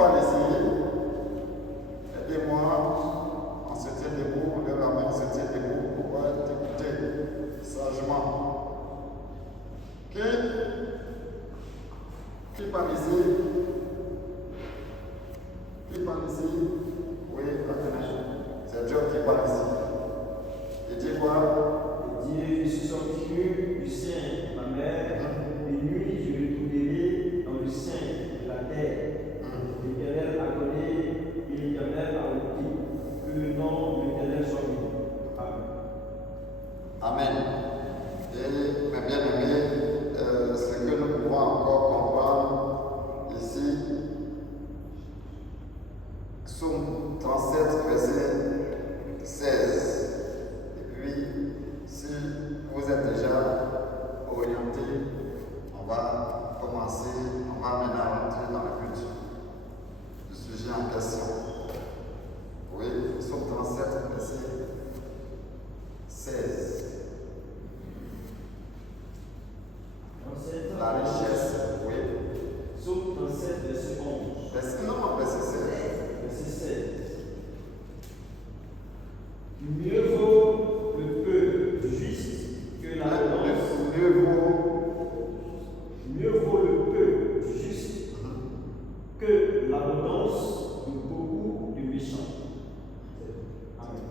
parle ici? Aidez-moi, on se tient debout, lève la main, on se tient debout pour pouvoir t'écouter sagement. Qui parle ici? Qui parle ici? Oui, c'est Dieu qui parle ici. Il dit quoi? Il dit, je suis sorti du sein de ma mère, et nuit je retournerai dans le sein de la terre. L'Éternel a donné, et l'Éternel a ôté. Que le nom de l'Éternel soit béni. Amen. Amen. Et mes bien-aimés, ce que nous pouvons encore comprendre ici, Psaume 37, verset 16. Et puis, si vous êtes déjà orienté, on va commencer, on va maintenant rentrer dans le but du sujet en question. Oui, Psaume 37, verset 16. La richesse, oui. Psaume 37, verset 11. Verset 16. Verset 16. Mieux vaut le peu du juste que l'abondance. Mieux vaut le peu du juste que l'abondance de beaucoup de méchants. Amen.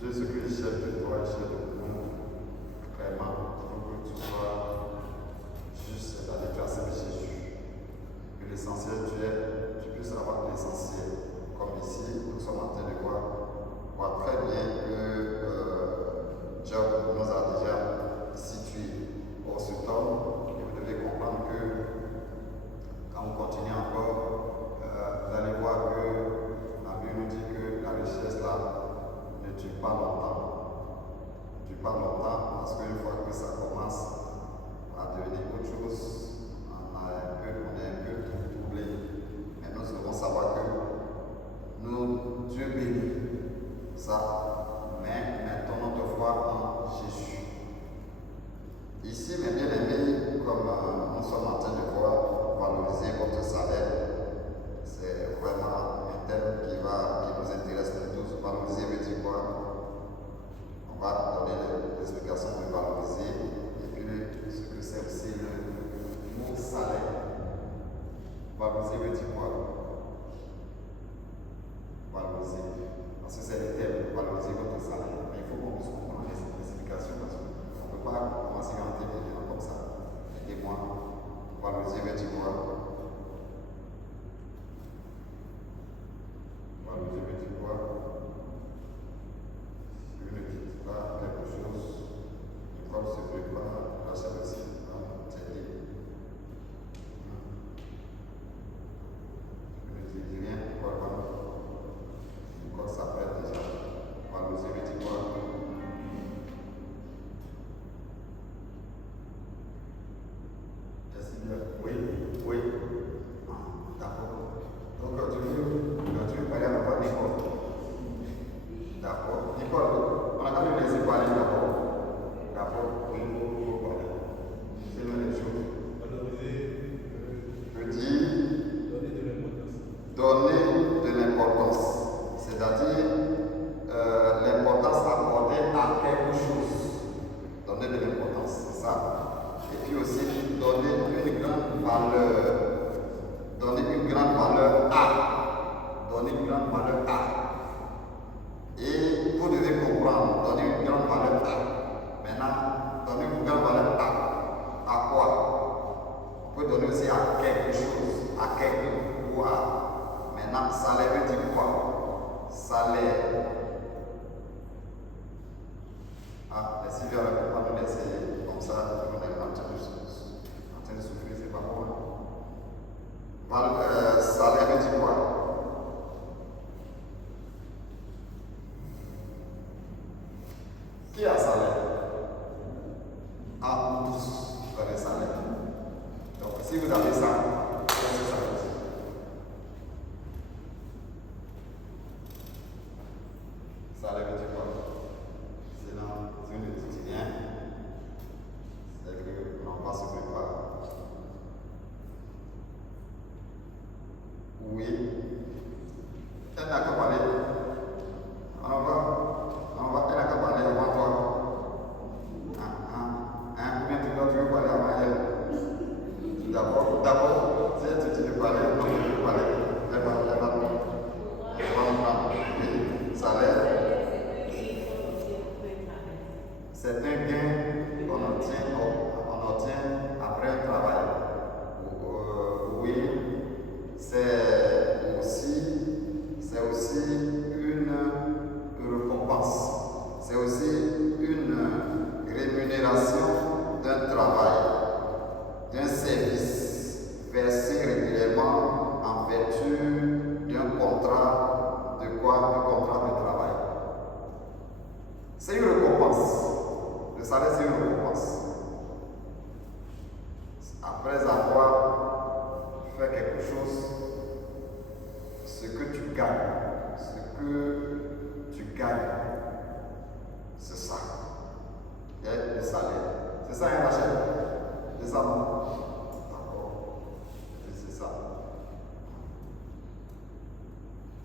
Jésus-Christ, chef de toi, chef de nous, vraiment, pour que tu sois juste, c'est-à-dire tu acceptes Jésus. Que l'essentiel, tu puisses avoir l'essentiel. Comme ici, nous sommes en train de voir très bien que Job nous a déjà situé. Or, ce temps, vous devez comprendre que quand vous continuez encore, vous allez voir que la Bible nous dit que la richesse là ne dure pas longtemps. Ne dure pas longtemps parce qu'une fois que ça commence à devenir autre chose, on est un peu troublé. Mais nous devons savoir que Dieu bénit ça, mais mettons notre foi en Jésus. Ici, mes bien-aimés, comme nous sommes en train de voir valoriser votre salaire, c'est vraiment un thème qui nous intéresse tous. Valoriser veut dire quoi? On va donner l'explication de valoriser et puis ce que c'est aussi le mot salaire. Valoriser veut dire quoi? Valoriser. Parce que c'est le thème, valoriser votre salaire. Mais il faut qu'on puisse comprendre les explications parce qu'on ne peut pas commencer à entrer des gens comme ça. Aidez-moi. Valoriser veut dire quoi? Valoriser veut dire quoi? Si vous ne dites pas quelque chose, l'école se prépare, la chaîne aussi va t'aider. Si vous ne dites rien, l'école va. L'école s'appelle déjà. Valoriser veut dire quoi? Oui, oui. D'accord. Donc, tu veux parler à Nicole. D'accord. Nicole, on a quand même laissé parler d'abord. D'accord. Oui, il faut parler. C'est l'une des choses. Valoriser Je dis donner de l'importance. C'est-à-dire l'importance accordée à quelque chose. Donner de l'importance, c'est ça. Et puis aussi donner une grande valeur. Donner une grande valeur à. Donner une grande valeur à. Et vous devez comprendre, donner une grande valeur à. Maintenant, donner une grande valeur à quoi? On peut donner aussi à quelque chose, à quelqu'un ou à. Maintenant, salaire veut dire quoi? Salaire. Ah, mais si je ne pas nous laisser comme ça, on est en train de souffrir, c'est pas bon. Salaire veut dire quoi? Qui a salaire? Ah, vous tous, vous avez salaire. Donc, si vous avez ça, c'est ça aussi.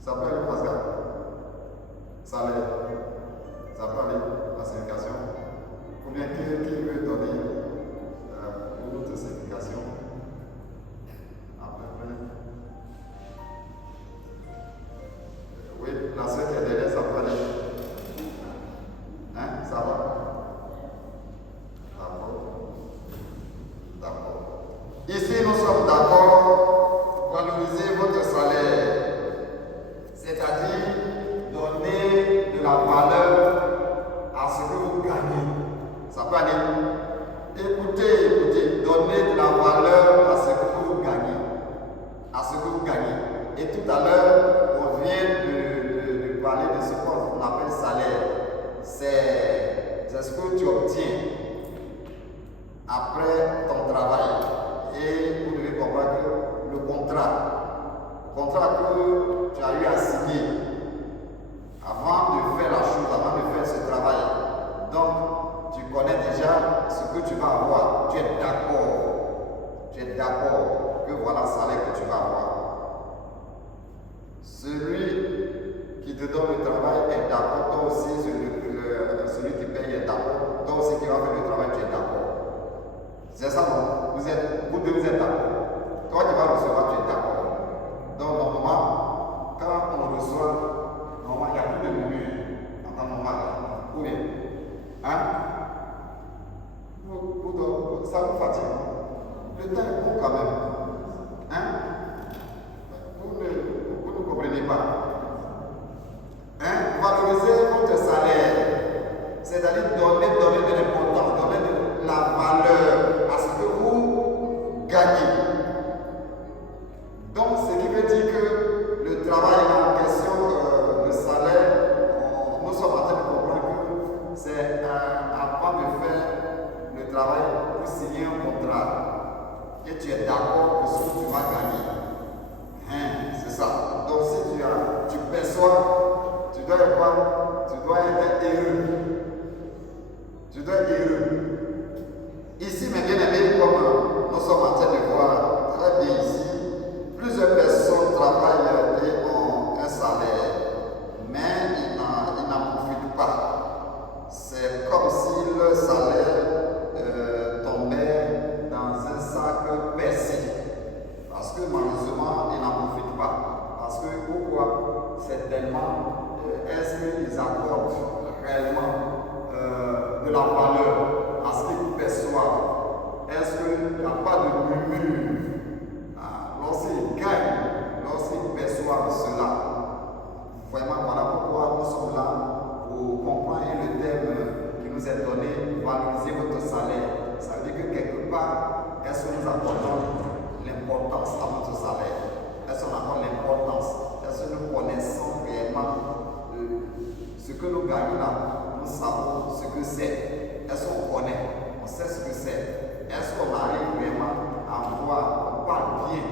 Ça peut aller Pascal. Salaire. Ça peut aller la signification. Combien qui veut donner pour notre signification? À peu près. Oui, la sœur qui est derrière, ça peut aller. Hein? Ça va? D'accord. Ici, nous sommes d'accord. Valoriser votre salaire. C'est-à-dire donner de la valeur à ce que vous gagnez. Ça peut aller. Écoutez, donnez de la valeur à ce que vous gagnez. À ce que vous gagnez. Et tout à l'heure, on vient de parler de ce qu'on appelle salaire. C'est ce que tu obtiens après ton travail. Et vous devez comprendre que le contrat que tu as eu à signer avant de faire la chose, avant de faire ce travail. Donc, tu connais déjà ce que tu vas avoir. Tu es d'accord. Tu es d'accord que voilà le salaire que tu vas avoir. Celui qui te donne le travail est d'accord. Toi aussi, celui qui paye est d'accord. Toi aussi qui va faire le travail, tu es d'accord. C'est ça, non? Vous deux, vous êtes d'accord. Toi qui vas recevoir, tu es d'accord. Donc, normalement, quand on reçoit, normalement, il n'y a plus de murmure. En temps normal. Ou bien? Hein? Ça vous fatigue. Le temps est bon quand même. Hein? Vous ne comprenez pas. Hein? Valoriser votre salaire. C'est-à-dire donner de l'importance, donner de la valeur à ce que vous gagnez. Donc, ce qui veut dire que le travail en question, le salaire, nous sommes en train de comprendre que c'est avant de faire le travail pour signer un contrat. Et tu es d'accord que ce que tu vas gagner. Hein, c'est ça. Donc, si tu perçois, tu dois être heureux. Tu dois être heureux. Ici, mes bien-aimés, comme nous sommes en train de voir très bien ici, plusieurs personnes travaillent et ont un salaire, mais ils n'en profitent pas. C'est comme si leur salaire tombait dans un sac percé. Parce que malheureusement, ils n'en profitent pas. Parce que pourquoi? C'est tellement, est-ce qu'ils accordent réellement de la valeur à ce qu'ils perçoivent? Est-ce qu'il n'y a pas de murmure lorsqu'ils gagnent, lorsqu'ils perçoivent cela? Vraiment, voilà pourquoi nous sommes là pour comprendre le thème qui nous est donné, valoriser votre salaire. Ça veut dire que quelque part, est-ce que nous accordons l'importance à notre salaire? Est-ce qu'on accorde l'importance? Est-ce que nous connaissons réellement ce que nous gagnons là? Nous savons ce que c'est. Est-ce qu'on connaît? On sait ce que c'est. Est-ce qu'on arrive vraiment à voir, on parle bien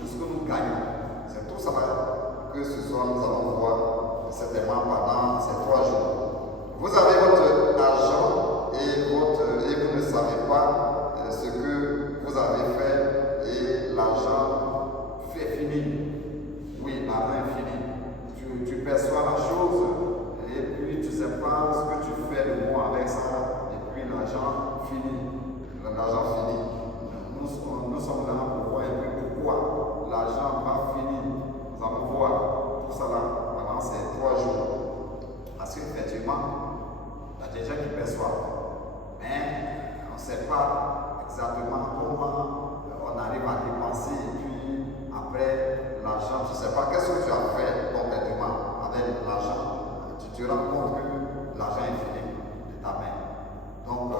de ce que nous gagnons? C'est tout ça que ce soir nous allons voir certainement pendant ces 3 jours. Vous avez votre argent et vous ne savez pas ce que vous avez fait et l'argent fait fini. Oui, l'argent est fini. Tu perçois la chose et puis tu ne sais pas ce que tu fais le mois avec ça et puis l'argent finit. L'argent finit. Nous sommes là pour voir un peu pourquoi l'argent va finir. Nous allons voir tout ça là pendant ces 3 jours. Parce qu'effectivement, il y a des gens qui perçoivent. Mais on ne sait pas exactement comment on arrive à dépenser et puis après l'argent, tu ne sais pas qu'est-ce que tu as fait complètement avec l'argent. Tu te rends compte que l'argent est fini de ta main. Donc,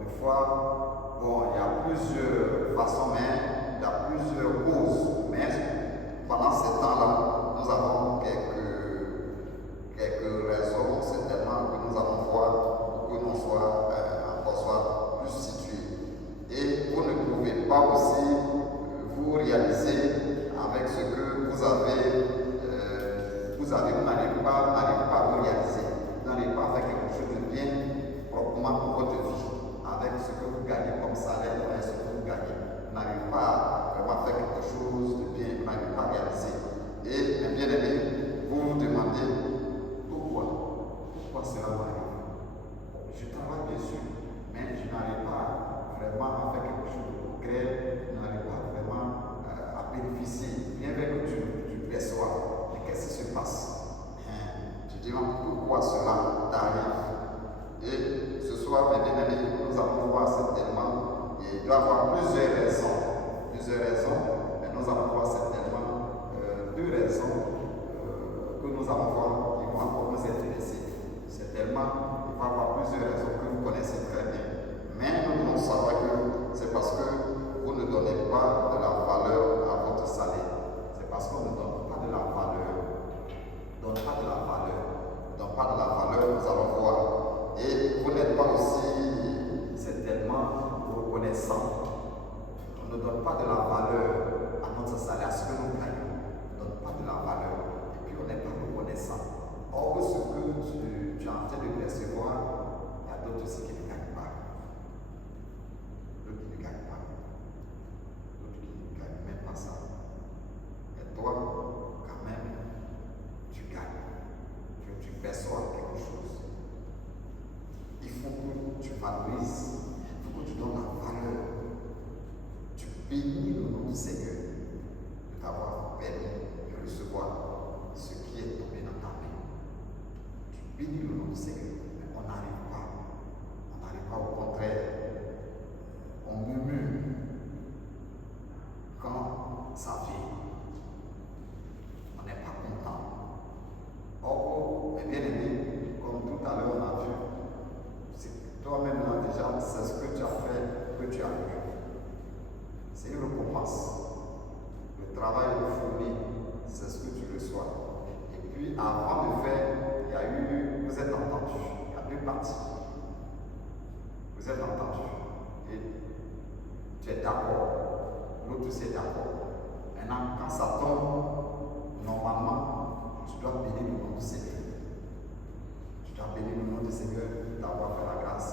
des fois, bon, il y a plusieurs façons, mais il y a plusieurs causes. Mais pendant ce temps-là, nous avons quelques raisons, certainement, que nous allons voir pour que nous soit plus situés. Et vous ne pouvez pas aussi vous réaliser avec ce que vous n'arrivez pas à vous réaliser. Vous n'arrivez pas à faire quelque chose de bien proprement pour votre vie. Avec ce que vous gagnez comme salaire, avec ce que vous gagnez. Vous n'arrivez pas vraiment à faire quelque chose de bien, vous n'arrivez pas à réaliser. Et bien aimé, nous allons voir qui vont encore nous intéresser. Certainement, il va y avoir plusieurs raisons que vous connaissez très bien. Mais nous devons savoir que c'est parce que vous ne donnez pas de la valeur à votre salaire. C'est parce qu'on ne donne pas de la valeur. Donne pas de la valeur. Donne pas de la valeur, nous allons voir. Et vous n'êtes pas aussi certainement reconnaissant. On ne donne pas de la valeur à notre salaire, à ce que nous gagnons. On ne donne pas de la valeur. Et puis on n'est pas reconnaissant. Or, ce que tu es en train de percevoir, il y a d'autres aussi qui ne gagnent pas. D'autres qui ne gagnent pas. D'autres qui ne gagnent même pas ça. Et toi, quand même, tu gagnes. Tu perçois quelque chose. Il faut que tu valorises. Il faut que tu donnes la valeur. Tu bénis le nom du Seigneur de t'avoir permis de recevoir ce qui est tombé dans ta main. Tu bénis le nom du Seigneur. Mais on n'arrive pas. On n'arrive pas, au contraire. On murmure quand ça vient. On n'est pas content. Or, mes bien-aimés, comme tout à l'heure on a vu, c'est toi-même là déjà, c'est ce que tu as fait que tu as eu. C'est une récompense. Le travail fourni, c'est ce que tu reçois. Et puis, avant de faire, il y a eu, vous êtes entendus. Il y a deux parties. Vous êtes entendus. Et tu es d'accord. L'autre aussi est d'accord. Maintenant, quand ça tombe, normalement, tu dois bénir le nom du Seigneur. Tu dois bénir le nom du Seigneur d'avoir fait la grâce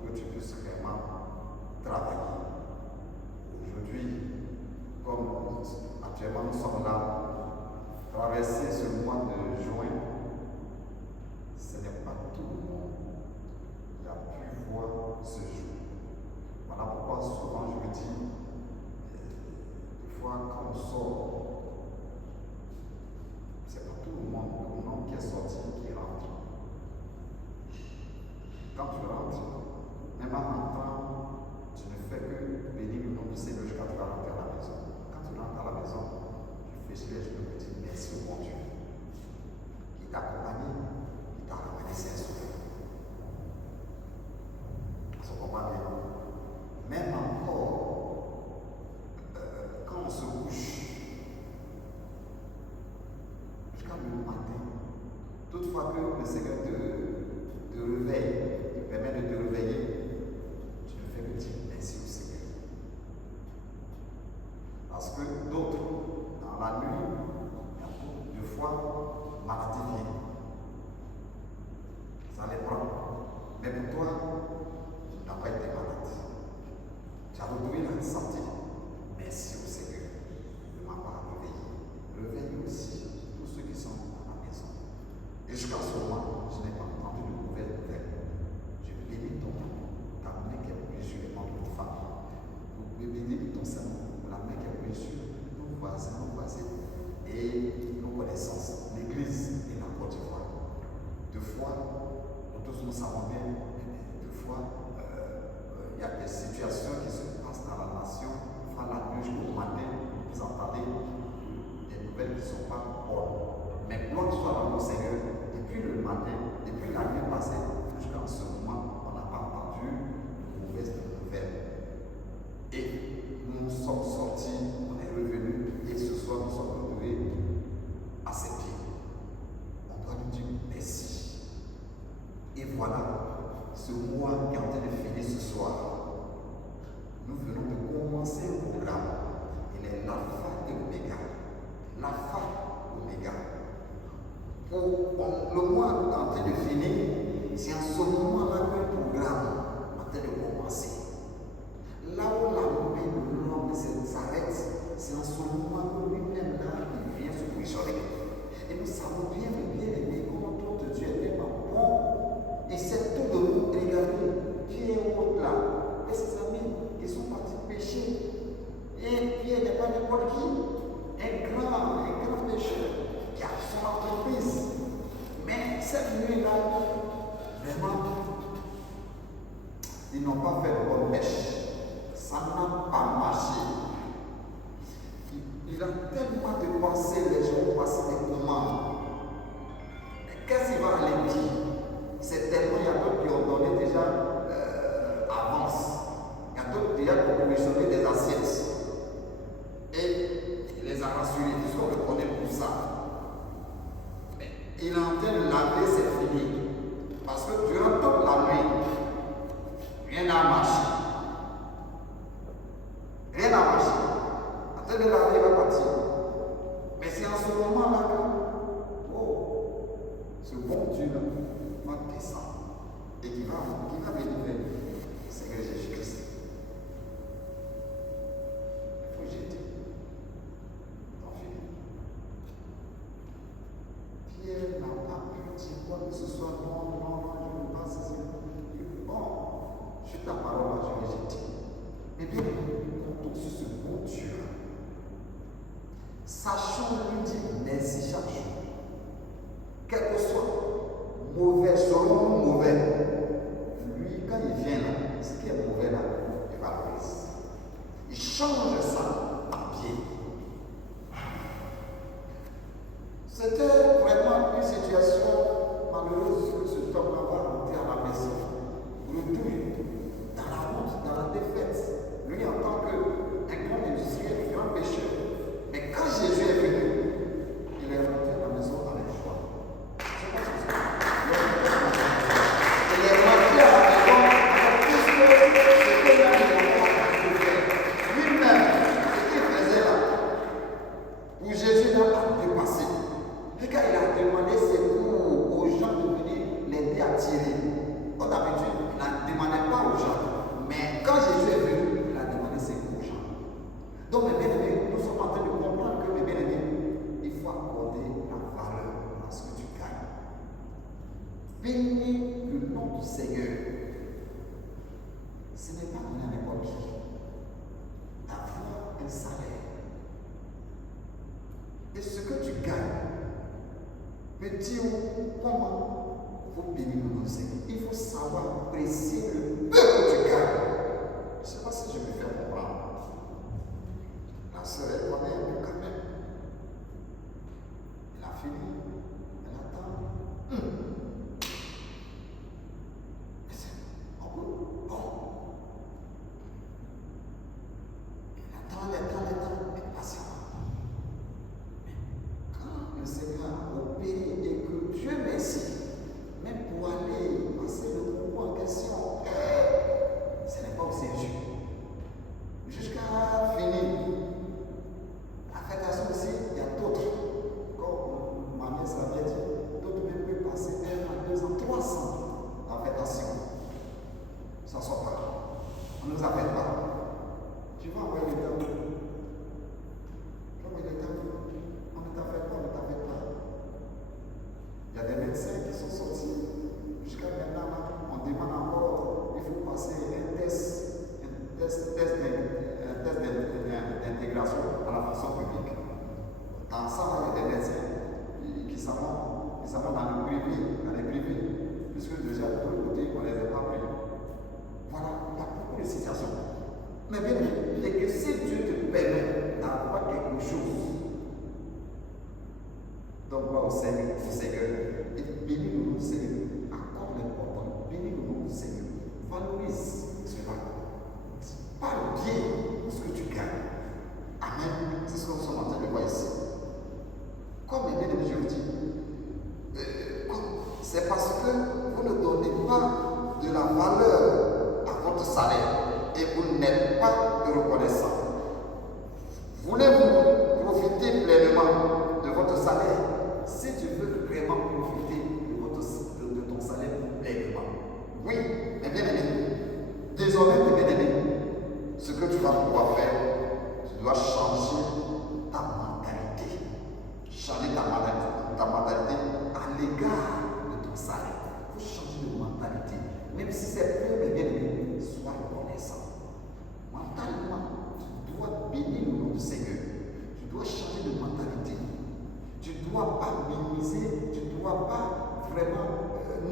pour que tu puisses vraiment travailler. Aujourd'hui, comme actuellement nous sommes là, traverser ce mois de juin, ce n'est pas tout le monde qui a pu voir ce jour. Voilà pourquoi souvent je me dis, des fois quand on sort, c'est pas tout le monde qui est sorti qui rentre. Quand tu rentres, même en rentrant, tu ne fais que bénir le nom du Seigneur jusqu'à tu vas rentrer à la maison. Quand tu rentres à la maison, tu fais les genoux et tu dis merci au bon Dieu qui t'a accompagné, qui t'a ramené ses souffles. Ça comprend bien. Même encore, quand on se couche, jusqu'à le matin, toutefois que le Seigneur te réveille, te permet de te réveiller, tu ne fais que dire merci au Seigneur. Parce que d'autres, dans la nuit, il y a beaucoup de fois, maladie vient. Ça les prend. Mais pour toi, tu n'as pas été malade. Tu as retrouvé la santé. Merci au Seigneur de m'avoir réveillé. Réveille aussi tous ceux qui sont à la maison. Et jusqu'à ce moment, je n'ai pas entendu de nouvelles nouvelles. Je bénis ton nom, ta main qui est prise sur les membres de ta famille. Vous bénis ton Seigneur, la main qui est prise sur nos voisins, et nos connaissances, l'Église et la Côte d'Ivoire. Deux fois, nous tous nous savons bien, deux fois, il y a des situations qui se passent dans la nation, enfin la nuit jusqu'au matin, vous entendez des nouvelles qui ne sont pas bonnes. Mais gloire soit dans le Seigneur, depuis le matin, depuis la nuit passée, jusqu'à ce moment, on n'a pas entendu de mauvaises nouvelles. Et nous sommes sortis, on est revenus, et ce soir nous sommes retrouvés à ses pieds. On doit lui dire merci. Et voilà, ce mois qui est en train de finir ce soir, nous venons de commencer un programme. Il est l'alpha et l'oméga. L'alpha et l'oméga. Le mois est en train de finir, c'est en ce moment-là que le programme est en train de commencer. Là où la main de l'homme s'arrête, c'est en ce moment que lui-même là, il vient se positionner. Et nous savons bien aimer comment notre Dieu est tellement bon. Et c'est tout de nous regarder qui est autre là. Et ses amis qui sont partis pécher. Et Pierre n'est pas n'importe qui. Un grand pécheur qui a son entreprise. Mais cette nuit-là, vraiment, ils n'ont pas fait de bonne pêche. Ça n'a pas marché. Il a tellement dépensé, les gens ont passé des commandes. et qui va venir vers le Seigneur Jésus-Christ. Il faut jeter ton filet. Pierre n'a pas pu dire quoi que ce soit. Non, je ne veux pas saisir. Bon, sur ta parole, je vais jeter. Mais bien, comptons sur ce bon Dieu. Sachons lui dire merci chaque jour. Quel que soit, mauvais, selon mauvais, lui, quand il vient là, ce qui est mauvais là, il valorise. Il change ça en bien. C'était vraiment une situation malheureuse que ce homme-là va rentrer à la maison, retrouvé dans la honte, dans la défaite. Lui, en tant qu'un grand industriel, un grand pécheur. Mais quand Jésus est venu, il est rentré à la maison avec joie. C'est pas ce que il est rentré à la maison avec tout ce que même il n'a pas pu faire. Lui-même, ce qu'il faisait là, où Jésus n'a pas dépassé. Et quand il a demandé secours aux gens de venir l'aider à tirer, comme d'habitude, il ne demandait pas aux gens. Mais quand Jésus est venu, il a demandé secours aux gens. Donc, mes bien-aimés, nous sommes en train de comprendre que, mes bien-aimés, il faut accorder la valeur à ce que tu gagnes. Bénis le nom du Seigneur. Ce n'est pas donner à n'importe qui. Avoir un salaire. Et ce que tu gagnes, me dire comment il faut bénir le nom du Seigneur. Il faut savoir apprécier le peu que tu gagnes. Je ne sais pas si je me fais comprendre. La sœur, elle connaît un peu quand même. Elle a fini. Elle attend. Mais c'est encore bon. Elle attend, mais patiemment. Mais quand le Seigneur a opéré et que Dieu merci, même pour aller passer le concours en question, ce n'est pas aussi injuste. Jusqu'à finir. Affectation aussi, il y a d'autres. Comme ma nièce l'avait dit, d'autres même peuvent passer 1 an, 2 ans, 3 ans d'affectation. Ça ne sort pas. On ne nous appelle pas. Tu vas envoyer l'État. Tu vas envoyer l'État. On ne t'affecte pas. Il y a des médecins qui sont sortis. Jusqu'à maintenant, on demande encore, il faut passer un test d'intégration à la fonction publique. Dans ça, il y a des médecins qui sont dans les privés, puisque déjà de l'autre côté, on ne les a pas pris. Voilà, il y a beaucoup de situations. Mais bien, et que si Dieu te permet d'avoir quelque chose, donc va au Seigneur, et bénis le nom du Seigneur, accorde l'important, bénis le nom du Seigneur, valorise cela. Parle bien de ce que tu gagnes. Amen. C'est ce que nous sommes en train de voir ici. Comme bien aimé, je vous dis, c'est parce que vous ne donnez pas de la valeur à votre salaire et vous n'êtes pas reconnaissant. Voulez-vous profiter pleinement de votre salaire? Si tu veux vraiment profiter de ton salaire pleinement, oui, mais bien aimé, désormais, mes bien-aimés, ce que tu vas pouvoir faire, tu dois changer ta mentalité. Changer ta mentalité à l'égard de ton salaire. Il faut changer de mentalité. Même si c'est peu, mais bien aimé, sois reconnaissant. Mentalement, tu dois bénir le nom du Seigneur. Tu dois changer de mentalité. Tu ne dois pas minimiser, tu ne dois pas vraiment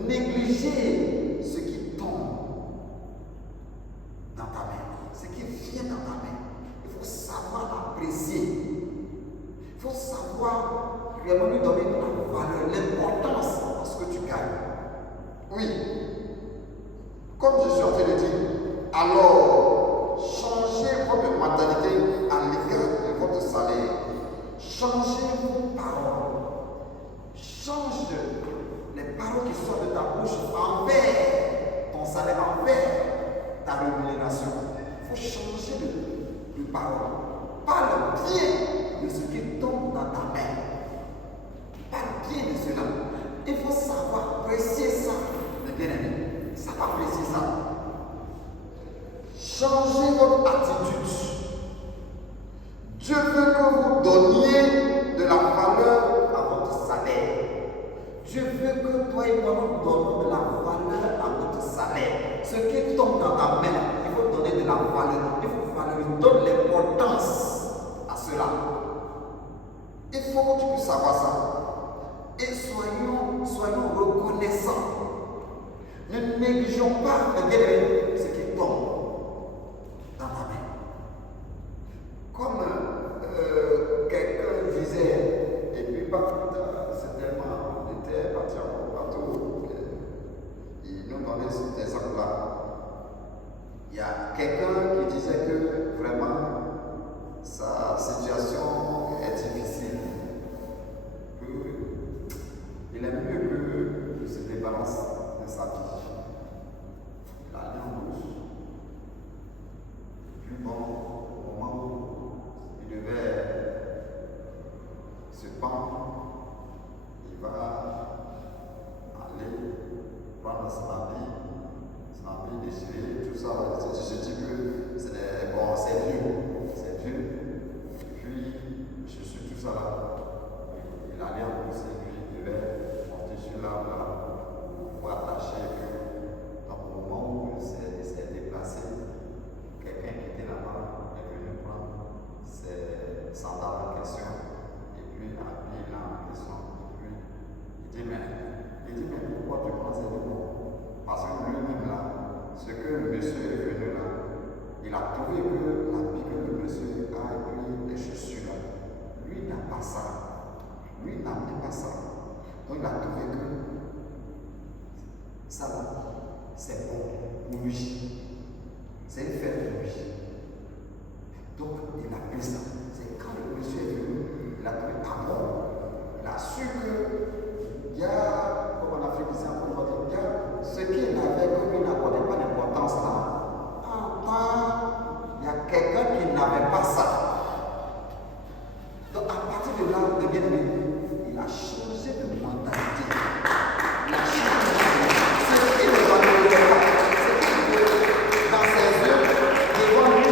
négliger ce qui tombe dans ta main, ce qui vient dans ta main. Il faut savoir apprécier. Il faut savoir vraiment lui donner la valeur, l'importance à ce que tu gagnes. Oui, comme je suis en train de dire, alors changez votre mentalité à l'égard de votre salaire. Changez vos paroles. Change les paroles qui sortent de ta bouche envers ton salaire, envers ta rémunération. Il faut changer de parole. Parle bien de ce qui tombe dans ta main. Parle bien de cela. Il faut savoir apprécier ça, mes bien-aimés. ça va apprécier ça. Changez votre attitude. Dieu veut que vous donniez de la valeur à votre salaire. Dieu veut que toi et moi nous donnons de la valeur à notre salaire. Ce qui tombe dans ta main, il faut donner de la valeur. Il faut valoriser, donne l'importance à cela. Il faut que tu puisses savoir ça. Et soyons reconnaissants. Ne négligeons pas ce qui tombe dans ta main. Comme quelqu'un disait, et puis pas plus tard, certainement, on était parti en bateau, il nous donnait cet exemple-là. Il y a quelqu'un qui disait que vraiment sa situation est difficile, qu'il est mieux que se débarrasse de sa vie. Il a allé en douce. Puis bon, au moment où il devait se pendre, il va aller prendre son habit déchiré, tout ça. Je dis que c'est bon, c'est vieux. Puis, je suis tout ça là. Il allait en douce et puis il devait monter sur l'arbre là pour attacher que dans le moment où il s'est déplacé, quelqu'un qui était là-bas est venu prendre ses sandales en question et puis habiller là en question. Et puis il dit mais pourquoi tu prends ces mots? Parce que lui-même là, ce que le monsieur est venu là, il a trouvé que l'habit que le monsieur a et puis les chaussures là, lui n'a pas ça. Lui n'a même pas ça. Donc il a trouvé que ça là, c'est bon pour lui. C'est une fête pour lui. Donc il a pris ça. C'est quand le monsieur est venu, il a trouvé pas bon. Il a su que il y a, comme en Afrique, il y a ce qu'il avait que lui n'accordait pas d'importance là. Il y a quelqu'un qui n'avait pas ça. Donc à partir de là, le bien-aimé, il a changé de mentalité. Il a changé de mentalité. Ce qui ne valorisait pas, dans ses yeux, devant lui,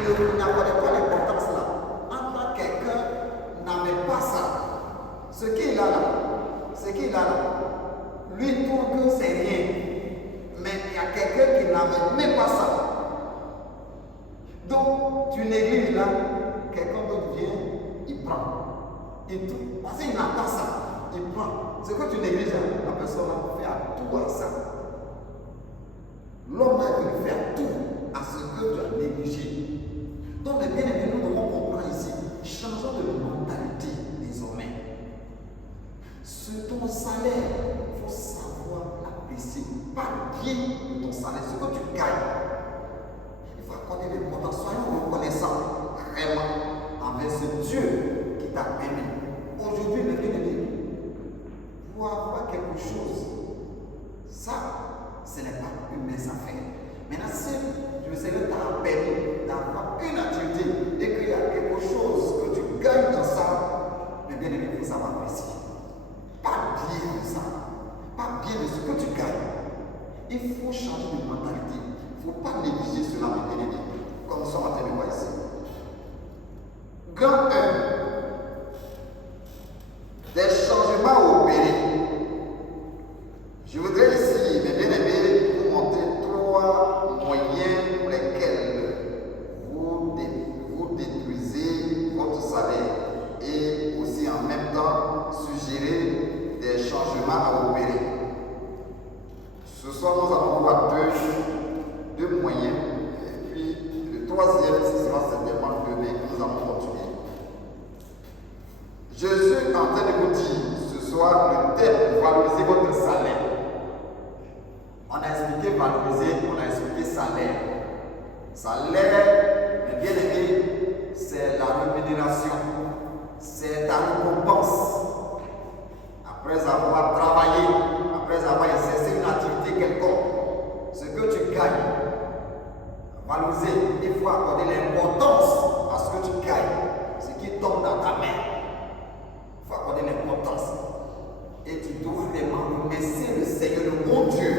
il n'accordait pas l'importance là. En tant que quelqu'un n'avait pas ça. Ce qu'il a là, lui trouve que c'est rien. Mais il y a quelqu'un qui n'avait même pas ça. Donc, tu négliges là, quelqu'un d'autre vient, il prend. Il tout. Parce qu'il n'a pas ça, il prend. Ce que tu négliges là, la personne a fait tout à ça. L'homme a dû faire tout à ce que tu as négligé. Donc, les bien-aimés, nous devons comprendre ici, changeons de mentalité désormais. Ton salaire, il faut savoir l'apprécier. Pas bien de ton salaire, ce que tu gagnes. Il faut accorder l'importance. Soyons reconnaissants vraiment envers ce Dieu qui t'a permis. Aujourd'hui, le bien-aimé, pour avoir quelque chose, ça, ce n'est pas une mince affaire. Maintenant, si le Seigneur t'a permis d'avoir une activité et qu'il y a quelque chose que tu gagnes dans ça, le bien-aimé, il faut savoir apprécier. Pas bien de ça, pas bien de ce que tu gagnes. Il faut changer de mentalité. Il ne faut pas négliger cela, mes bien-aimés, comme nous sommes en train de voir ici. Grand 1, des changements opérés. Je voudrais ici, mes bien-aimés, vous montrer 3 moyens pour lesquels vous détruisez votre salaire et aussi en même temps suggérer des changements à opérer. Ce soir, nous allons voir deux moyens, et puis le troisième, ce sera certainement le mais nous allons continuer. Jésus est en train de vous dire ce soir le thème valoriser votre salaire. On a expliqué valoriser, on a expliqué salaire. Salaire, mais bien aimé, c'est la rémunération, c'est ta récompense. Après avoir travaillé, après avoir exercé une activité quelconque, ce que tu gagnes, valoriser, il faut accorder l'importance à ce que tu gagnes, ce qui tombe dans ta main. Il faut accorder l'importance. Et tu dois vraiment remercier le Seigneur, le bon Dieu,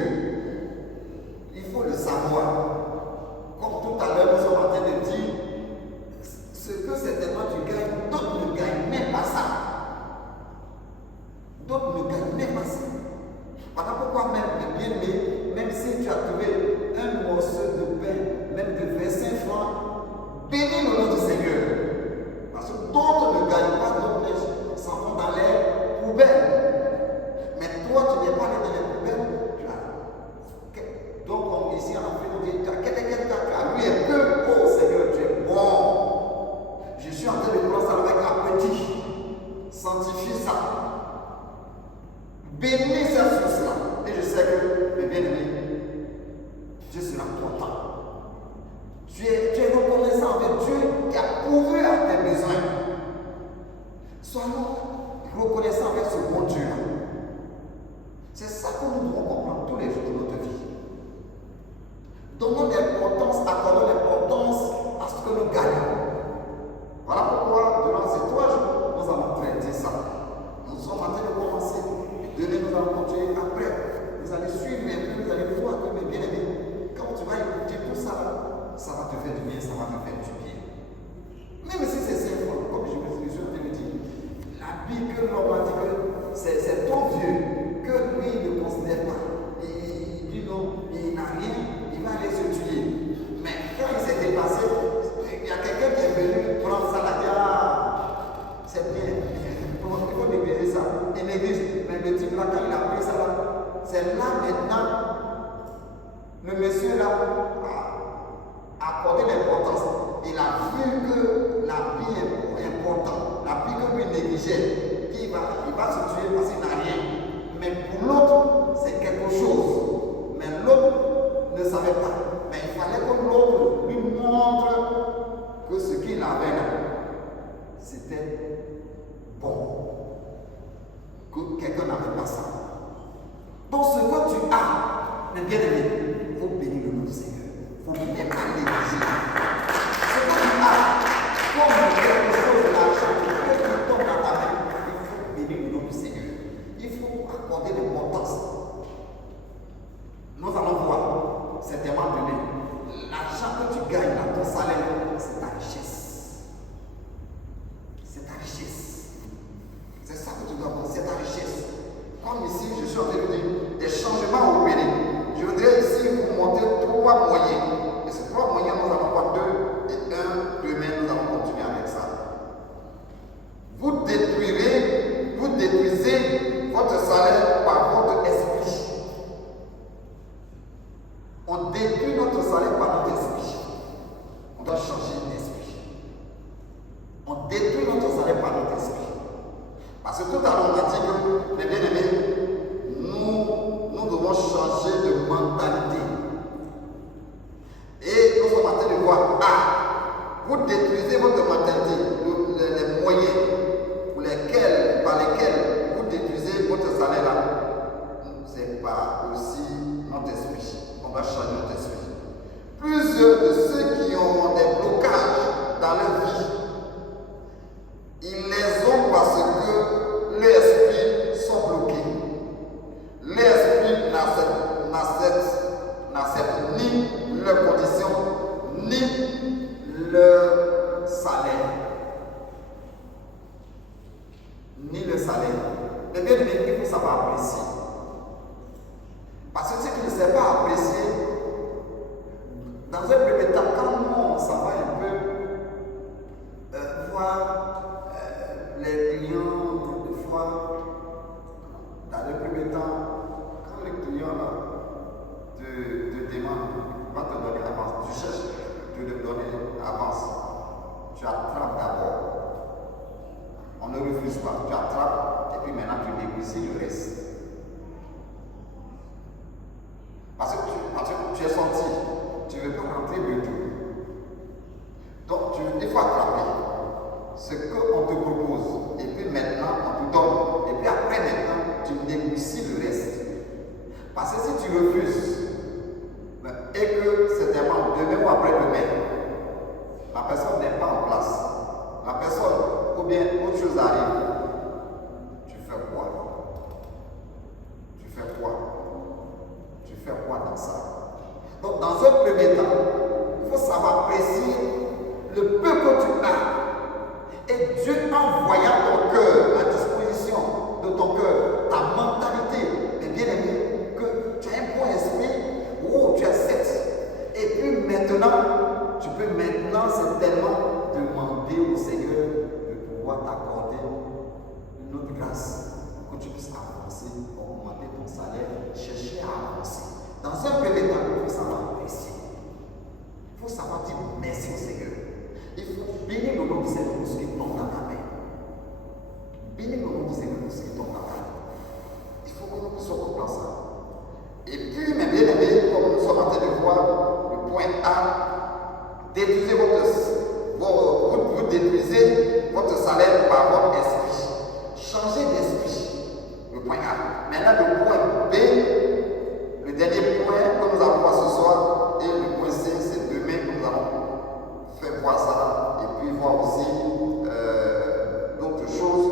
D'autres ne gagnent même pas ça. Voilà pourquoi même, mes bien-aimés, même si tu as trouvé un morceau de pain, même de 25 francs, bénis le nom du Seigneur. Parce que d'autres ne gagnent pas, d'autres s'en vont dans les poubelles. Mais toi, tu n'es pas allé dans les poubelles. Donc, comme ici en Afrique, on dit, tu as lui est peu. Oh Seigneur, tu es bon. Je suis en train de prendre ça avec appétit. Sanctifie ça. Bénis cette source-là. Et je sais que, mes bien-aimés, Dieu sera content. Tu es reconnaissant avec Dieu qui a pourvu à tes besoins. Sois-nous reconnaissants avec ce bon Dieu. C'est ça que nous devons comprendre tous les jours de notre vie. Donnons l'importance, accordons l'importance à ce que nous gagnons. Voilà pourquoi, durant ces 3 jours, nous allons traiter ça. Nous sommes en train de commencer. Demain, nous allons continuer après. Vous allez suivre un peu, vous allez voir que mes bien-aimés, quand tu vas écouter tout ça, ça va te faire du bien, ça va te faire du bien. Même si c'est simple, comme je vous ai dit, la Bible que l'homme a dit que c'est ton vieux, que lui ne considère pas. Il dit non, il n'a rien, il va aller se tuer. Mais quand il s'est dépassé, il y a quelqu'un qui est venu prendre ça là, ah, c'est bien. Il faut négliger ça. Il néglige. Mais le type là, quand il a pris ça là, c'est là maintenant, le monsieur là a accordé l'importance. Il a vu que la vie est importante. La vie que lui négligeait, il va se tuer parce qu'il n'a rien. Mais pour l'autre, c'est quelque chose. Mais l'autre ne savait pas. Mais il fallait que l'autre lui montre que ce qu'il avait là, c'était bon. Que quelqu'un n'avait pas ça. Donc ce que tu as, mes bien-aimés, il faut bénir le nom du Seigneur. Il faut même pas négliger. Ce que tu as, comme quelque chose de l'argent, il faut que tu tombes dans ta main. Il faut bénir le nom du Seigneur. Il faut accorder l'importance. Nous allons voir, certainement demain, l'argent que tu gagnes dans ton salaire, c'est ta richesse. C'est ta richesse. C'est ça que tu dois voir, c'est ta richesse. Comme ici, je suis en train de dire des changements au Bénin. Je voudrais ici vous montrer 3 moyens. Et ces 3 moyens, nous allons voir 2 et 1. Demain, nous allons continuer avec ça. Vous détruisez votre salaire par votre esprit. On détruit notre salaire par notre esprit. On doit changer d'esprit. On détruit notre salaire par notre esprit. Parce que tout à l'heure, on a dit que, mes bien-aimés, nous devons changer de mentalité. Et nous sommes en train de voir, vous détruisez votre mentalité, les moyens par lesquels vous détruisez votre salaire là, c'est pas aussi notre esprit. On va changer notre esprit. Plusieurs de ceux qui ont des blocages dans leur vie, ils les ont parce que leurs esprits sont bloqués. L'esprit n'accepte ni leurs conditions, ni leur salaire. Ni le salaire. Mais bien, il faut savoir apprécier. Parce que si tu ne sais pas apprécier, dans un premier temps, quand on s'en va un peu voir les clients, des fois, dans le premier temps, quand les clients là, te demandent, va te donner avance, tu cherches de te donner avance, tu attrapes d'abord. On ne refuse pas, tu attrapes et puis maintenant tu négocies le reste. Parce que tu es sorti, tu ne veux pas rentrer bientôt. Donc il faut attraper ce qu'on te propose et puis maintenant on te donne. Et puis après maintenant tu négocies le reste. Parce que si tu refuses et que certainement demain ou après-demain, la personne n'est pas en place, la personne ou bien autre chose arrive, tu fais puisses avancer, augmenter ton salaire, chercher à avancer. Dans un premier temps, il faut savoir apprécier. Il faut savoir dire merci au Seigneur. Il faut bénir le nom du Seigneur pour ce qui tombe dans ta main. Bénir le nom du Seigneur pour ce qui tombe dans ta main. Il faut que nous puissions comprendre ça. Et puis, mes bien-aimés, comme nous sommes en train de voir le point A, détruisez vous détruisez votre salaire par votre esprit. Changez d'esprit. Le point A. Maintenant, le point B, le dernier point que nous allons voir ce soir, et le point C, c'est demain que nous allons faire voir ça, et puis voir aussi d'autres choses.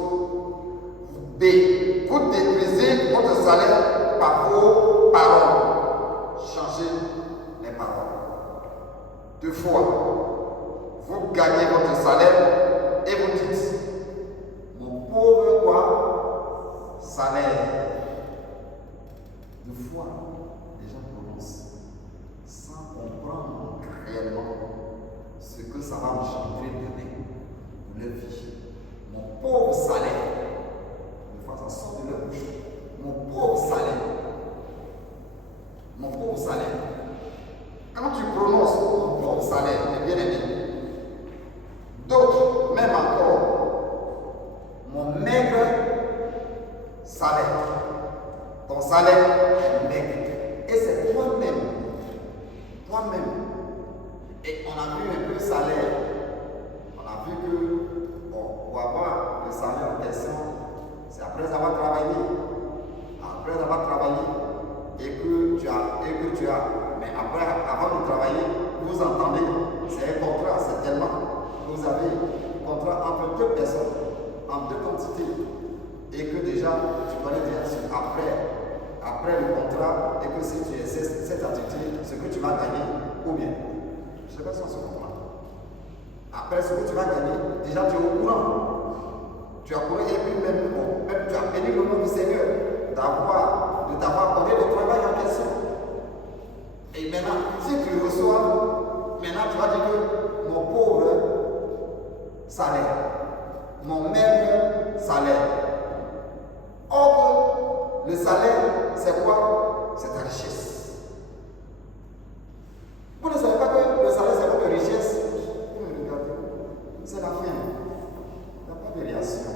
B. Vous détruisez votre salaire par vos paroles. Changez les paroles. 2 fois. Vous gagnez votre salaire et vous dites, mon pauvre quoi? Salaire. 2 fois, les gens prononcent sans comprendre réellement ce que ça va engendrer demain pour leur vie. Mon pauvre salaire. 2 fois, ça sort de leur bouche. Mon pauvre salaire. Mon pauvre salaire. Quand tu prononces mon pauvre salaire, mes bien-aimés, d'autres, même encore, mon maigre salaire. Ton salaire est maigre. Et c'est toi-même. Toi-même. Et on a vu un peu le salaire. On a vu que, bon, pour avoir le salaire en question, c'est après avoir travaillé. Après avoir travaillé. Et que tu as. Mais après, avant de travailler, vous entendez, c'est un contrat, c'est tellement. Vous avez un contrat entre 2 personnes, en 2 quantités, et que déjà, tu connais déjà après le contrat, et que si tu exerces cette activité, ce que tu vas gagner, ou bien, je ne sais pas si on se comprend. Après ce que tu vas gagner, déjà tu es au courant. Tu as couru et puis même tu as béni le nom du Seigneur de t'avoir accordé le travail en question. Et maintenant, si tu reçois, maintenant tu vas dire que mon pauvre salaire, mon maigre salaire. Or, le salaire, c'est quoi? C'est ta richesse. Vous ne savez pas que le salaire, c'est votre richesse? Regardez, c'est la fin. Il n'y a pas de réaction.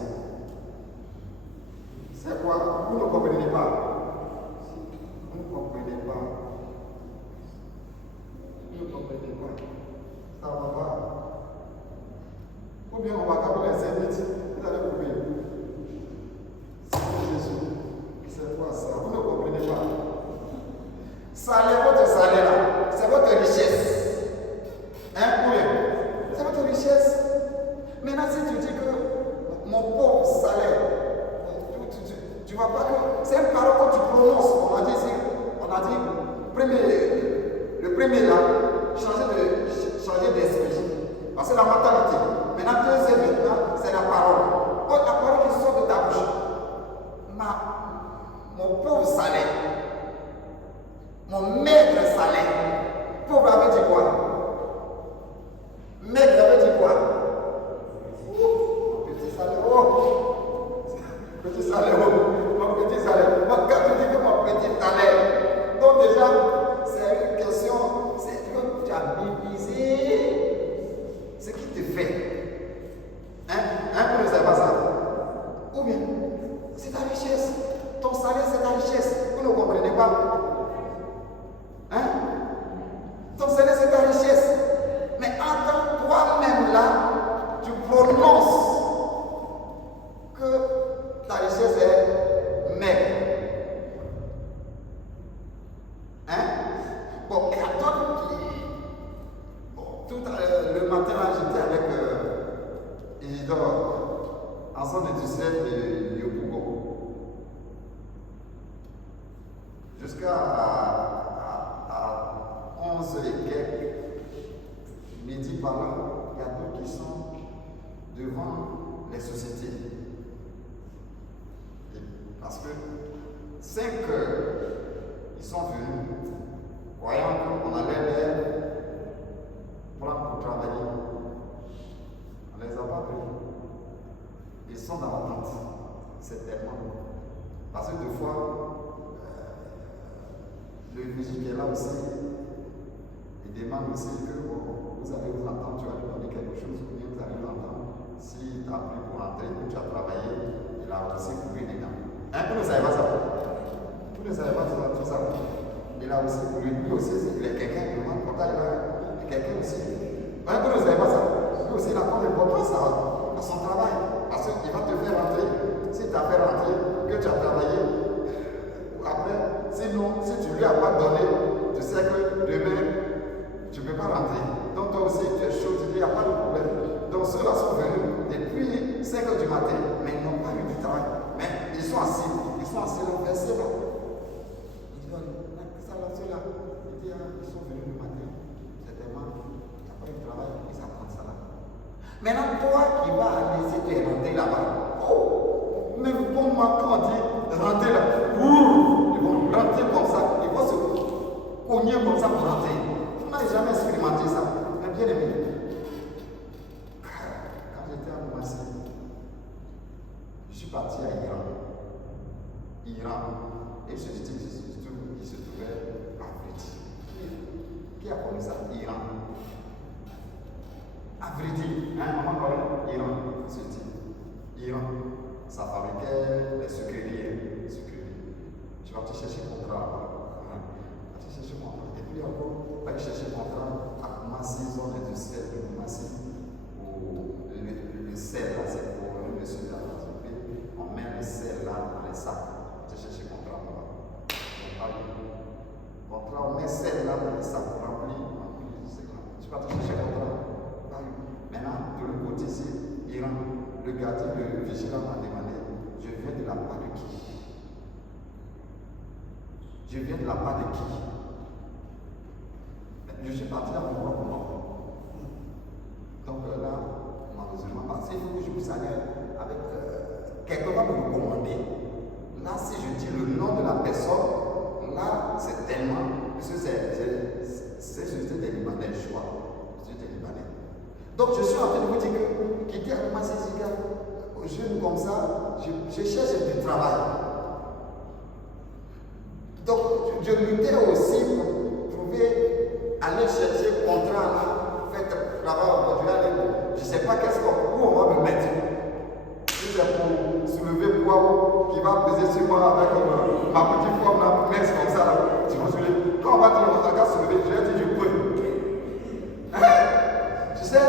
C'est quoi? Vous ne comprenez pas. Vous ne comprenez pas. Vous ne comprenez pas. Ça va pas. Ou bien on va calculer les 5 minutes, vous allez trouver. C'est Jésus. C'est quoi ça? Vous ne comprenez pas. Salaire, votre salaire là, c'est votre richesse. Hein, ou bien? C'est votre richesse. Maintenant, si tu dis que mon pauvre salaire, tu ne vois pas que c'est une parole que tu prononces. On a dit, le premier là, changer d'esprit. Parce que la mentalité. Maintenant, deuxième, c'est la parole. Oh, la parole qui sort de ta bouche. Mon pauvre salaire, mon maigre salaire. Pauvre avait dit quoi? Maigre avait dit quoi? Mon petit salaire. Oh, petit salaire. Mon petit salaire. Quand tu dis que mon petit salaire, donc déjà, c'est une question, c'est que tu as divisé ce qui te fait. Vous ne savez pas ça? Ou bien, c'est ta richesse. Ton salaire, c'est ta richesse. Vous ne comprenez pas? Ton salaire, c'est ta richesse. Mais entends toi-même là, tu prononces que ta richesse est maigre. Bon, et à d'autres qui. Bon, tout le matin là, j'étais avec Isidore, en zone industrielle de Yopougon. Jusqu'à 11 et quelques, midi par là, il y a d'autres qui sont devant les sociétés. Parce que 5 heures, ils sont venus, voyant qu'on allait les prendre pour travailler. On les a pas pris. Ils sont dans l'attente. C'est tellement bon. Parce que des fois, le vigile qui est là aussi, il demande aussi que bon, vous allez vous entendre, tu vas lui donner quelque chose, ou bien vous allez vous entendre. Si tu as pris pour rentrer, que tu as travaillé, il a aussi couru dedans. Hein, vous ne savez pas ça? Vous ne savez pas tout ça? Il a aussi couru. Lui aussi, il est quelqu'un qui demande pourtant il est quelqu'un aussi. Hein, vous ne savez pas ça? Lui aussi, il accorde l'importance à son travail. Parce qu'il va te faire rentrer. Si tu as fait rentrer, que tu as travaillé, après, sinon, si tu ne lui as pas donné, tu sais que demain, tu ne peux pas rentrer. Donc toi aussi, tu es chaud, tu dis, il n'y a pas de problème. Donc ceux-là sont venus depuis 5 h du matin, mais ils n'ont pas eu du travail. Mais ils sont assis là, versés là. Ils disent, ça là, ceux-là. Ils disent, ils sont venus le matin, certainement, il n'y a pas eu de travail, ils attendent ça là. Maintenant, toi qui vas aller, si tu es rentré là-bas, oh, même pour moi, quand on dit rentrer là, ils vont rentrer comme ça, ils vont se cogner comme ça pour rentrer. Vous n'avez jamais expérimenté ça. Mais bien aimé, quand j'étais à Koumassi, je suis parti à Iran. Et il se trouvait à Vridi. Qui a connu ça? Iran. À Vridi. Maman connaît Iran. Iran. Ça fabriquait les sucreries. Tu vas te chercher contrat. Et puis encore, on va chercher contrat à Koumassi, zone industrielle de Koumassi, où le sel, là, c'est pour le monsieur de la transporter. On met le sel là dans les sacs. On va chercher contrat là-bas. Contrat, on met le sel là dans les sacs, on remplit. Tu vas te chercher contrat. Maintenant, de l'autre côté ici, Iran, le gardien, le vigilant m'a demandé, je viens de la part de qui? Je viens de la part de qui? Je suis parti à mon propre nom. Donc là, malheureusement, parce qu'il faut que je puisse aller avec quelqu'un va me recommander. Là, si je dis le nom de la personne, là, c'est tellement. Parce que c'est société des Libanais, je crois. Société des Libanais. Donc je suis en train de vous dire que quitter à Koumassi, aux jeunes comme ça, je cherche du travail. Donc je luttais aussi pour trouver. Aller chercher contrat là, faire travail aujourd'hui, je ne sais pas où on va me mettre. Si c'est pour soulever poids qui va peser sur moi avec ma petite forme là, mince comme ça, là, tu vas soulever. Quand on va dire on va soulever, je vais dire je peux. Hein? Tu sais,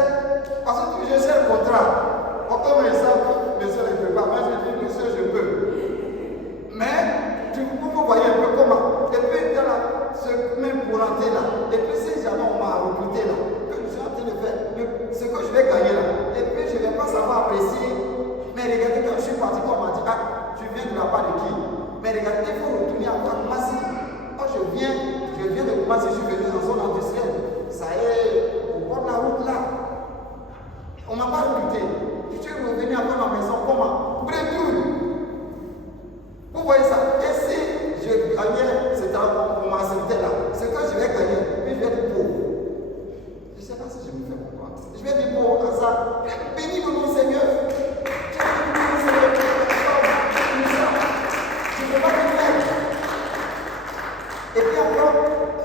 parce que je sais le contrat. Quand on me dit, monsieur ne peut pas, moi je dis monsieur je peux. Mais vous voyez un peu comment. Et puis même pour rentrer là, et puis si jamais on m'a recruté là, que je suis en train de faire, ce que je vais gagner là, et puis je ne vais pas savoir apprécier. Mais regardez, quand je suis parti, on m'a dit, tu viens de la part de qui? Mais regardez, il faut retourner à Koumassi. Quand je viens de Koumassi, je suis venu dans zone industrielle. Ça y est, au bord de la route là. On ne m'a pas recruté. Je suis revenu à ma maison, comment? Breakthrough. Vous voyez ça? Et si je gagnais, c'était pour m'accepter là, ce que je vais gagner, puis je vais être pauvre. Je ne sais pas si je me fais comprendre. Je vais dire pauvre à ça. Béni de mon Seigneur. Je ne peux pas le faire. Et puis encore,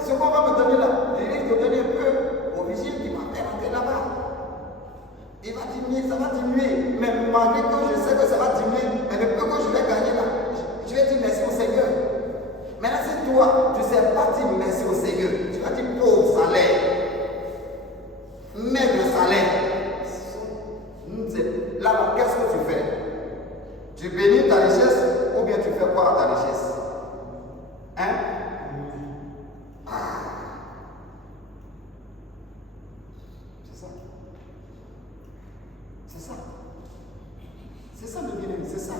ce qu'on va me donner là, je vais te donner un peu au vigile qui m'a fait rentrer là-bas. Il va diminuer, ça va diminuer. Mais malgré que je sais que ça va diminuer, mais le peu que je vais gagner là, je vais dire merci au Seigneur. Maintenant, si toi, tu ne sais pas dire merci au Seigneur, tu vas dire pauvre salaire, maigre salaire. Là, qu'est-ce que tu fais? Tu bénis ta richesse ou bien tu fais quoi à ta richesse? Hein? C'est ça. C'est ça. C'est ça le bien-aimé, c'est ça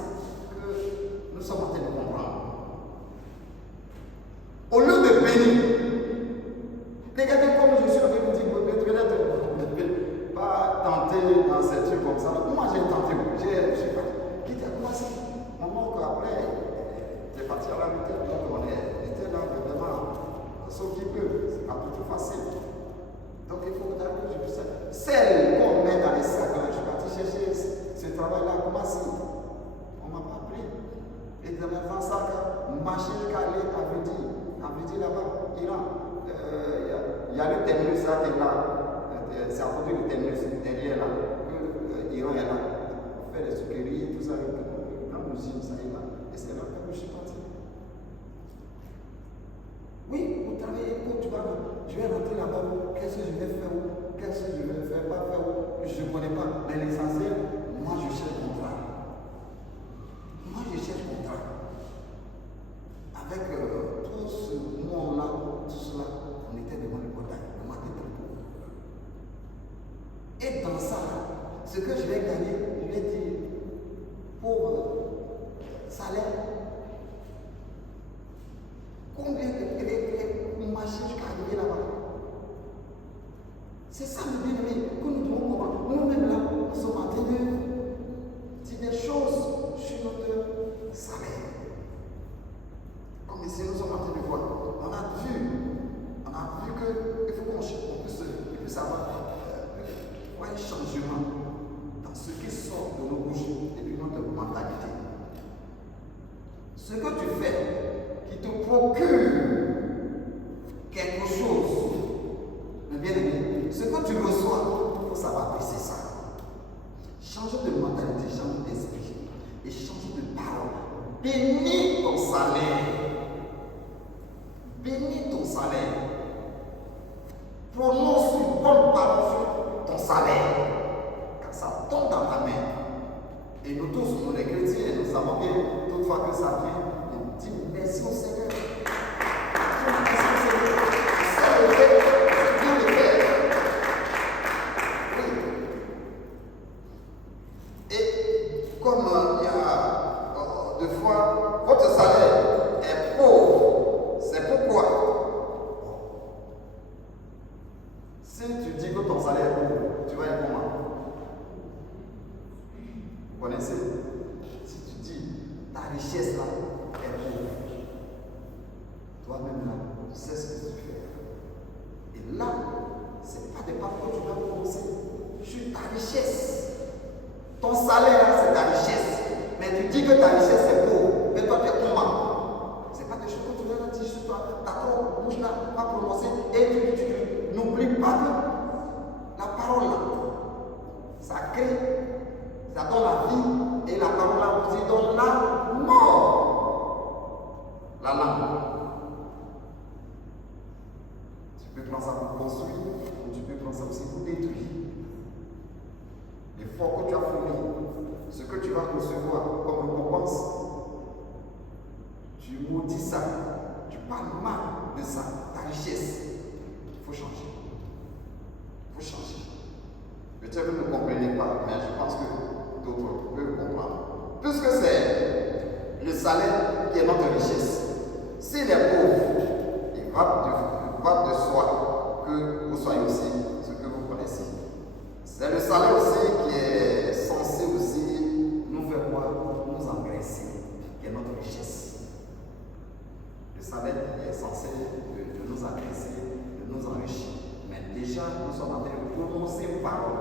que nous sommes en train de comprendre. Au lieu de bénir, regardez comme je suis en train de vous dire, peut-être pas tenter dans ces trucs comme ça. Moi j'ai tenté, je suis parti. Quitte à Koumassi. Maman, après, t'es parti à la lutte, donc on était là vraiment s'occuper. C'est pas tout facile. Donc il faut que je puisse. Celle qu'on met dans les sacs, je suis parti chercher ce travail-là à Koumassi. On ne m'a pas appris. Et dans avant ça, marcher jusqu'à aller à Vidi là-bas, Iran. Il y a le terminus là qui est là. C'est à côté du terminus derrière là. Que Iran est là. On fait des sucreries, tout ça. Dans l'usine, ça est là. Et c'est là que je suis parti. Oui, vous travaillez quand tu vas. Je vais rentrer là-bas. Qu'est-ce que je vais faire? Qu'est-ce que je vais faire? Pas faire? Je ne connais pas. Mais l'essentiel, moi je cherche contrat. Moi je cherche contrat. Avec tout ce monde-là, tout cela, on était devant le portail. On m'a dit très tôt. Et dans ça, ce que je vais gagner, je vais dire, pour salaire, combien de machines jusqu'à arriver là-bas? C'est ça le bien-aimé que nous devons comprendre. Nous-mêmes là, nous sommes en train de dire des choses sur notre salaire. Comme ici, nous sommes en train de voir. On a vu qu'il faut qu'on puisse avoir un changement dans ce qui sort de nos bouches et de notre mentalité. Ce que tu fais qui te procure quelque chose, le bien-aimé, ce que tu reçois, il faut savoir apprécier ça. Changer de mentalité, changer d'esprit et changer de parole. Bénis ton salaire. Bénis ton salaire. Prononce une bonne parole sur ton salaire. Car ça tombe dans ta main. Et nous tous, nous les chrétiens, nous savons bien, toutefois que ça vient, nous disons merci au Seigneur. Merci au Seigneur. C'est le fait. C'est bien le fait. Oui. Et comme il y a deux fois, votre salaire est pauvre. C'est pourquoi. Si tu dis que ton salaire est pauvre, tu vas être comment? Vous connaissez? Si tu dis ta richesse là est pauvre, toi-même là, tu sais ce que tu fais. Et là, ce n'est pas des paroles que tu vas prononcer sur ta richesse. Ton salaire, c'est ta richesse. Mais tu dis que ta richesse est pauvre. Mais toi, tu es comment? Ce n'est pas des choses que tu vas dire sur toi. Ta propre bouche là va prononcer. Et tu n'oublie pas que la parole là, ça crée, ça donne la vie. Et la parole là aussi donne la mort. La langue. Tu peux prendre ça pour construire, ou tu peux prendre ça aussi pour détruire. L'effort que tu as fourni, ce que tu vas recevoir comme récompense, tu maudis ça, tu parles mal de ça, ta richesse. Il faut changer. Il faut changer. Peut-être que vous ne comprenez pas, mais je pense que d'autres peuvent comprendre. Puisque c'est le salaire qui est notre richesse. S'il est pauvre, il va de soi que vous soyez aussi ce que vous connaissez. C'est le salaire aussi qui est censé aussi nous faire quoi? Nous engraisser, qui est notre richesse. Le salaire est censé de nous engraisser, de nous enrichir. Mais déjà, nous sommes en train de prononcer une parole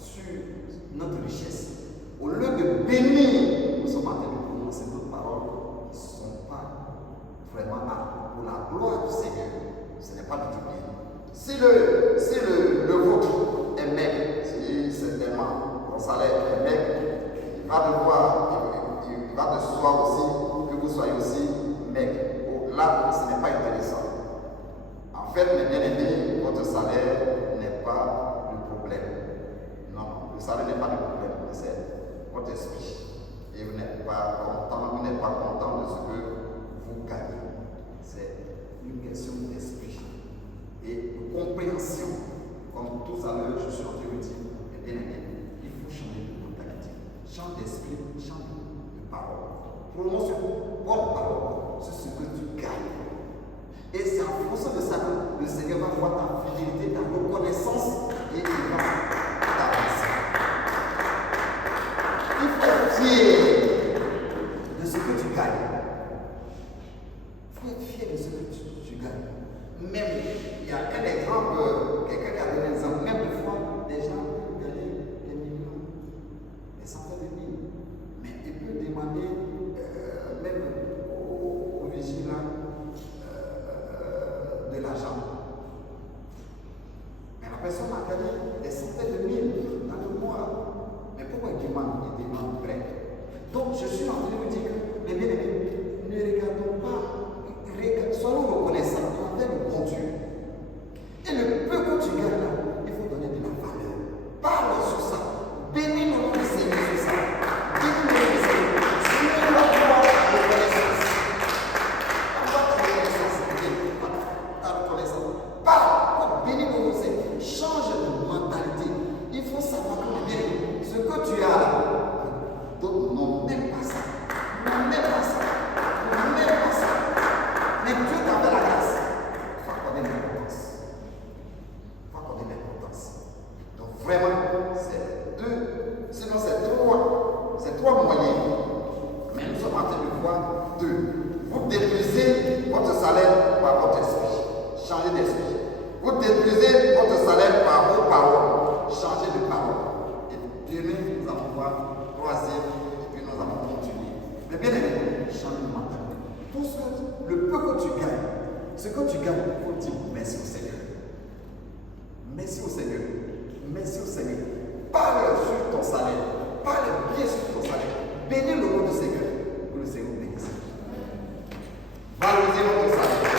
sur notre richesse. Au lieu de bénir, nous sommes en train de prononcer d'autres paroles qui ne sont pas vraiment pour la gloire du Seigneur. Ce n'est pas du tout bien. Si le vôtre est maigre, si certainement ton salaire est maigre, il va de soi aussi que vous soyez aussi maigre. Là, ce n'est pas intéressant. En fait, mes bien-aimés, votre salaire n'est pas le problème. Non, le salaire n'est pas le problème, c'est votre esprit. Et vous n'êtes pas content de ce que vous gagnez. C'est une question d'esprit et de compréhension. Comme tout à l'heure, je suis en train de dire, mes bien-aimés, il faut changer de mentalité. Change d'esprit, change de parole. Prononce une bonne parole sur ce que tu gagnes. Et c'est en fonction de ça que le Seigneur va voir ta fidélité, ta reconnaissance et il va t'avancer. Il faut être fier de ce que tu gagnes. Il faut être fier de ce que tu gagnes. Même, il y a un exemple, quelqu'un qui a donné un exemple, même des fois, des gens peuvent gagner des millions, des centaines de milliers. Mais il peut demander même changez d'esprit. Vous détruisez votre salaire par vos paroles. Changez de parole. Et demain, nous allons voir troisième, et puis nous allons continuer. Mais bien aimé, changez de mentalité. Tout ce, le peu que tu gagnes, ce que tu gagnes, il faut dire merci au Seigneur. Merci au Seigneur. Merci au Seigneur.